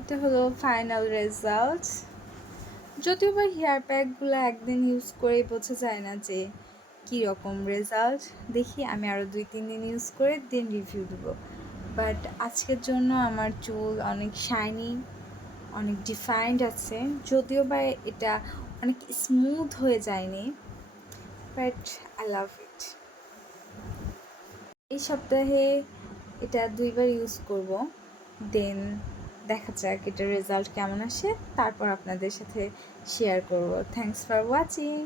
এটা হলো final result. যদিও বা হেয়ার প্যাকগুলো একদিন ইউজ করেই বোঝা যায় না যে কীরকম রেজাল্ট। দেখি আমি আরও 2-3 দিন ইউজ করে দেন রিভিউ দেবো। বাট আজকের জন্য আমার চুল অনেক শাইনি, অনেক ডিফাইন্ড আছে। যদিও বা এটা অনেক স্মুথ হয়ে যায়নি, বাট আই লাভ ইট। এই সপ্তাহে এটা 2বার ইউজ করব, দেন দেখা যাক এটার রেজাল্ট কেমন আসে, তারপর আপনাদের সাথে শেয়ার করব। Thanks for watching.